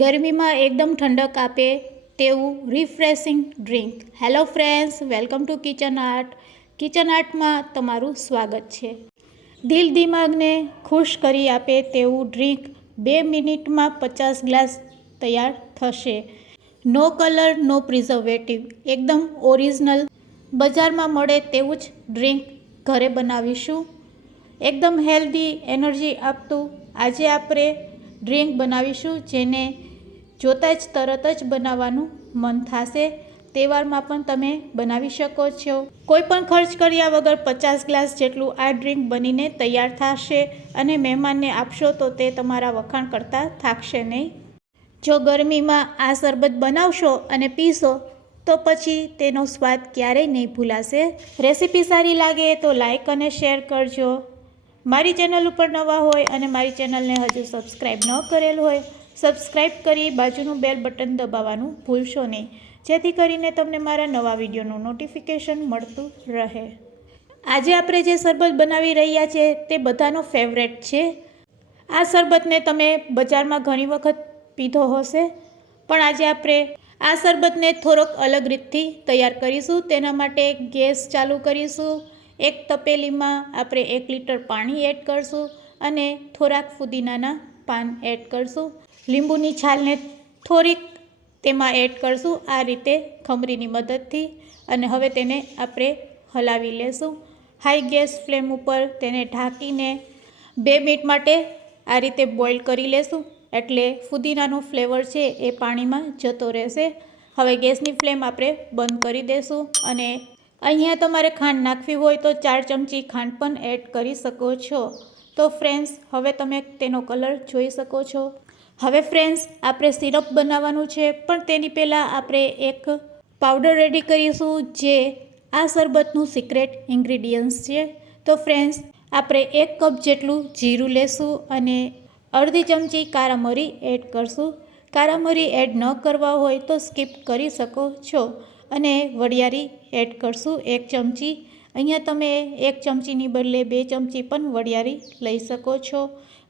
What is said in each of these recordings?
ગરમીમાં એકદમ ઠંડક આપે તેવું refreshing drink hello friends welcome to kitchen art kitchen આર્ટમાં તમારું સ્વાગત છે. દિલ દિમાગને ખુશ કરી આપે તેવું ડ્રિંક બે મિનિટમાં પચાસ ગ્લાસ તૈયાર થશે. નો કલર નો પ્રિઝર્વેટિવ એકદમ ઓરિજિનલ બજારમાં મળે તેવું જ ડ્રિંક ઘરે બનાવીશું. એકદમ હેલ્ધી એનર્જી આપતું. આજે આપણે ડ્રિંક બનાવીશું, જેને જોતાં જ તરત જ બનાવવાનું મન થશે. તહેવારમાં પણ તમે બનાવી શકો છો. કોઈ પણ ખર્ચ કર્યા વગર પચાસ ગ્લાસ જેટલું આ ડ્રિંક બનીને તૈયાર થશે અને મહેમાનને આપશો તો તે તમારા વખાણ કરતાં થાકશે નહીં. જો ગરમીમાં આ શરબત બનાવશો અને પીશો, તો પછી તેનો સ્વાદ ક્યારેય નહીં ભૂલાશે. રેસીપી સારી લાગે તો લાઇક અને શેર કરજો. મારી ચેનલ ઉપર નવા હોય અને મારી ચેનલને હજુ સબસ્ક્રાઈબ ન કરેલ હોય સબસ્ક્રાઈબ કરી બાજુનું બેલ બટન દબાવવાનું ભૂલશો નહીં. જેથી કરીને તમને મારા નવા વિડીયોનું નોટિફિકેશન મળતું રહે. આજે આપણે જે શરબત બનાવી રહ્યા છે તે બધાનો ફેવરેટ છે. આ શરબતને તમે બજારમાં ઘણી વખત પીધો હશે, પણ આજે આપણે આ શરબતને થોડોક અલગ રીતથી તૈયાર કરીશું. તેના માટે ગેસ ચાલુ કરીશું. એક તપેલીમાં આપણે એક લીટર પાણી એડ કરશું અને થોડાક ફુદીનાના પાન એડ કરશું. લીંબુની છાલને થોડીક તેમાં એડ કરશું આ રીતે ખમરીની મદદથી અને હવે તેને આપણે હલાવી લેશું. હાઈ ગેસ ફ્લેમ ઉપર તેને ઢાંકીને બે મિનિટ માટે આ રીતે બોઇલ કરી લેશું. એટલે ફુદીનાનો ફ્લેવર છે એ પાણીમાં જતો રહેશે. હવે ગેસની ફ્લેમ આપણે બંધ કરી દઈશું અને અહીંયા તમારે ખાંડ નાખવી હોય તો ચાર ચમચી ખાંડ પણ એડ કરી શકો છો. તો ફ્રેન્ડ્સ હવે તમે તેનો કલર જોઈ શકો છો. હવે ફ્રેન્ડ્સ આપણે સિરપ બનાવવાનું છે, પણ તેની પહેલાં આપણે એક પાવડર રેડી કરીશું, જે આ શરબતનું સિક્રેટ ઇન્ગ્રીડિયન્ટ્સ છે. તો ફ્રેન્ડ્સ આપણે એક કપ જેટલું જીરું લેશું અને અડધી ચમચી કારા મરી એડ કરશું. કારા મરી એડ ન કરવા હોય તો સ્કીપ કરી શકો છો. અને વરિયાળી એડ કરશું એક ચમચી. અહીંયા તમે એક ચમચીની બદલે બે ચમચી પણ વરિયાળી લઈ શકો છો.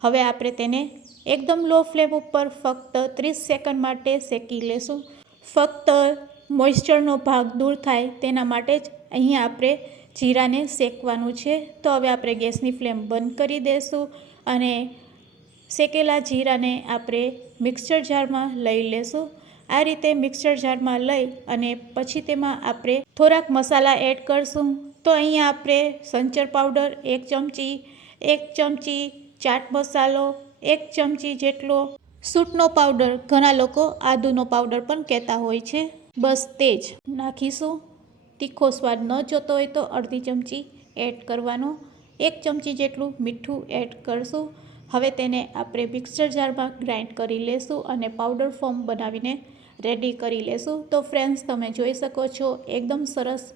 હવે આપણે તેને એકદમ લો ફ્લેમ ઉપર ફક્ત ત્રીસ સેકન્ડ માટે શેકી લેશું. ફક્ત મોઇશ્ચરનો ભાગ દૂર થાય તેના માટે જ અહીંયા આપણે જીરાને શેકવાનું છે. તો હવે આપણે ગેસની ફ્લેમ બંધ કરી દઈશું અને શેકેલા જીરાને આપણે મિક્સચર જારમાં લઈ લેશું. આ રીતે મિક્સર જારમાં લઈ અને પછી તેમાં આપણે થોડાક મસાલા એડ કરશું. તો અહીંયા આપણે સંચર પાવડર, એક ચમચી એક ચમચી ચાટ મસાલો, એક ચમચી જેટલો સૂટનો પાવડર. ઘણા લોકો આદુનો પાવડર પણ કહેતા હોય છે. બસ તે જ. નાખીશું. તીખો સ્વાદ ન જોતો હોય તો અડધી ચમચી એડ કરવાનો. એક ચમચી જેટલું મીઠું એડ કરશું. હવે તેને આપણે મિક્સર જારમાં ગ્રાઇન્ડ કરી લેશું અને પાવડર ફોર્મ બનાવીને રેડી કરી લેશું. તો ફ્રેન્ડ્સ તમે જોઈ શકો છો, એકદમ સરસ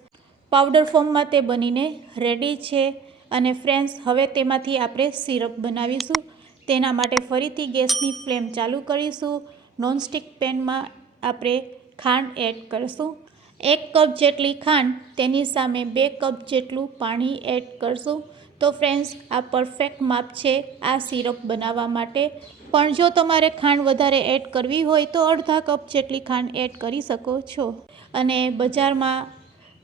પાવડર ફોર્મમાં તે બનીને રેડી છે. અને ફ્રેન્ડ્સ હવે તેમાંથી આપણે સિરપ બનાવીશું. તેના માટે ફરીથી ગેસની ફ્લેમ ચાલુ કરીશું. નોનસ્ટિક પેનમાં આપણે ખાંડ એડ કરશું. એક કપ જેટલી ખાંડ, તેની સામે બે કપ જેટલું પાણી એડ કરશું. તો ફ્રેન્ડ્સ આ પરફેક્ટ માપ છે આ સિરપ બનાવવા માટે. પણ જો તમારે ખાંડ વધારે એડ કરવી હોય તો અડધા કપ જેટલી ખાંડ એડ કરી શકો છો. અને બજારમાં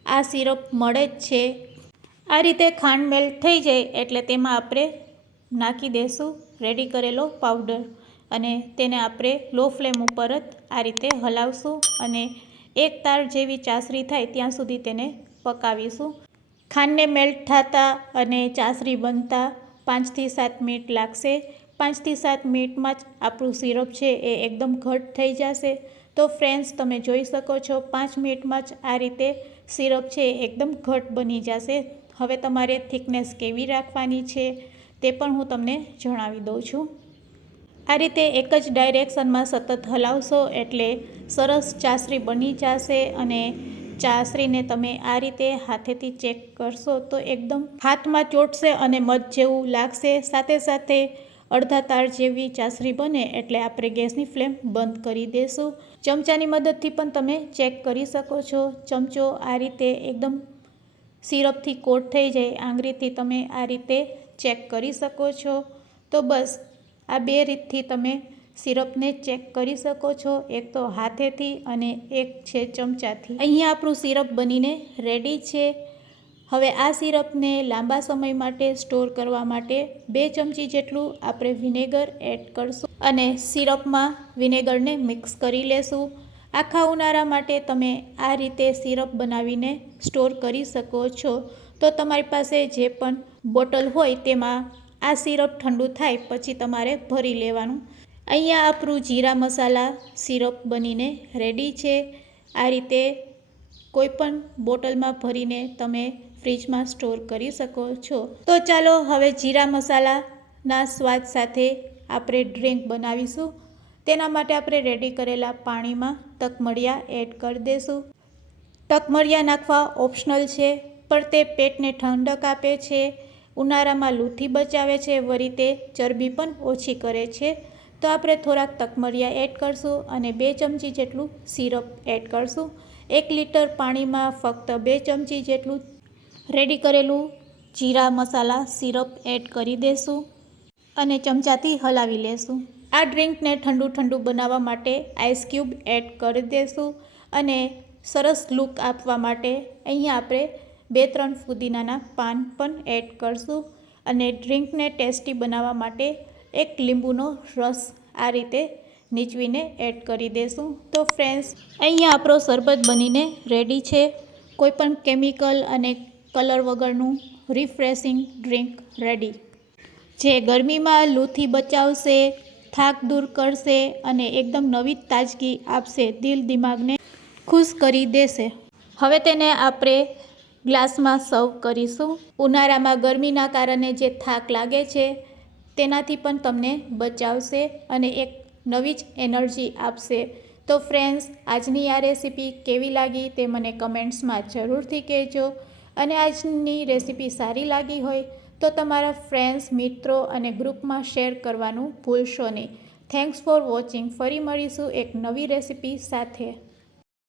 આ સિરપ મળે જ છે. આ રીતે ખાંડ મેલ્ટ થઈ જાય એટલે તેમાં આપણે નાખી દઈશું રેડી કરેલો પાવડર અને તેને આપણે લો ફ્લેમ ઉપર જ આ રીતે હલાવશું અને એક તાર જેવી ચાસરી થાય ત્યાં સુધી તેને પકાવીશું. ખાંડને મેલ્ટ થતાં અને ચાસરી બનતા પાંચથી સાત મિનિટ લાગશે. પાંચથી સાત મિનિટમાં જ આપણું સિરપ છે એ એકદમ ઘટ થઈ જશે. તો ફ્રેન્ડ્સ તમે જોઈ શકો છો, પાંચ મિનિટમાં જ આ રીતે સિરપ છે એકદમ ઘટ બની જશે. હવે તમારે થિકનેસ કેવી રાખવાની છે તે પણ હું તમને જણાવી દઉં છું. આ રીતે એક જ ડાયરેક્શનમાં સતત હલાવશો એટલે સરસ ચાસરી બની જશે અને ચાસરીને તમે આ રીતે હાથેથી ચેક કરશો તો એકદમ હાથમાં ચોટશે અને મધ જેવું લાગશે. સાથે સાથે અડધા તાર જેવી ચાસરી બને એટલે આપણે ગેસની ફ્લેમ બંધ કરી દઈશું ચમચાની મદદથી પણ તમે ચેક કરી શકો છો. ચમચો આ રીતે એકદમ સિરપથી કોટ થઈ જાય. આંગળીથી તમે આ રીતે ચેક કરી શકો છો. તો બસ, આ બે રીતથી તમે સિરપને ચેક કરી શકો છો. એક તો હાથેથી અને એક છે ચમચાથી. અહીંયા આપણું સિરપ બનીને રેડી છે. હવે આ સિરપને લાંબા સમય માટે સ્ટોર કરવા માટે બે ચમચી જેટલું આપણે વિનેગર એડ કરશું અને સિરપમાં વિનેગરને મિક્સ કરી લેશું. આખા ઉનાળા માટે તમે આ રીતે સિરપ બનાવીને સ્ટોર કરી શકો છો. તો તમારી પાસે જે પણ બોટલ હોય તેમાં આ સિરપ ઠંડુ થાય પછી તમારે ભરી લેવાનું. અહીંયા આપણું જીરા મસાલા સિરપ બનીને રેડી છે. આ રીતે કોઈપણ બોટલમાં ભરીને તમે ફ્રીજમાં સ્ટોર કરી શકો છો. તો ચાલો હવે જીરા મસાલાના સ્વાદ સાથે આપણે ડ્રિંક બનાવીશું. તેના માટે આપણે રેડી કરેલા પાણીમાં તકમળિયા એડ કરી દઈશું તકમળિયા નાખવા ઓપ્શનલ છે, પણ તે પેટને ઠંડક આપે છે, ઉનાળામાં લૂથી બચાવે છે, વળી તે ચરબી પણ ઓછી કરે છે. તો આપણે થોડાક તકમરિયા એડ કરશું અને બે ચમચી જેટલું સિરપ એડ કરશું. એક લીટર પાણીમાં ફક્ત બે ચમચી જેટલું રેડી કરેલું જીરા મસાલા સિરપ એડ કરી દેશું અને ચમચાથી હલાવી લેશું. આ ડ્રિંકને ઠંડુ ઠંડુ બનાવવા માટે આઈસ ક્યુબ એડ કરી દેશું અને સરસ લુક આપવા માટે અહીંયા આપણે બે ત્રણ ફુદીનાના પાન પણ એડ કરશું અને ડ્રિંકને ટેસ્ટી બનાવવા માટે એક લીંબુનો રસ આ રીતે નીચવીને એડ કરી દેશું. તો ફ્રેન્ડ્સ અહીંયા આપણો શરબત બનીને રેડી છે. કોઈપણ કેમિકલ અને કલર વગરનું રિફ્રેશિંગ ડ્રિંક રેડી. જે ગરમીમાં લૂથી બચાવશે, થાક દૂર કરશે અને એકદમ નવી તાજગી આપશે દિલ દિમાગને ખુશ કરી દેશે. હવે તેને આપણે ગ્લાસમાં સર્વ કરીશું. ઉનાળામાં ગરમીના કારણે જે થાક લાગે છે, તેનાથી પણ તમને બચાવશે અને એક નવી જ એનર્જી આપશે. તો ફ્રેન્ડ્સ, આજની આ રેસીપી કેવી લાગી તે મને કમેન્ટ્સમાં જરૂરથી કહેજો. અને આજની રેસીપી સારી લાગી હોય તો તમારા ફ્રેન્ડ્સ મિત્રો અને ગ્રુપમાં શેર કરવાનું ભૂલશો નહીં. થેન્ક્સ ફોર વોચિંગ ફરી મળીશું એક નવી રેસીપી સાથે.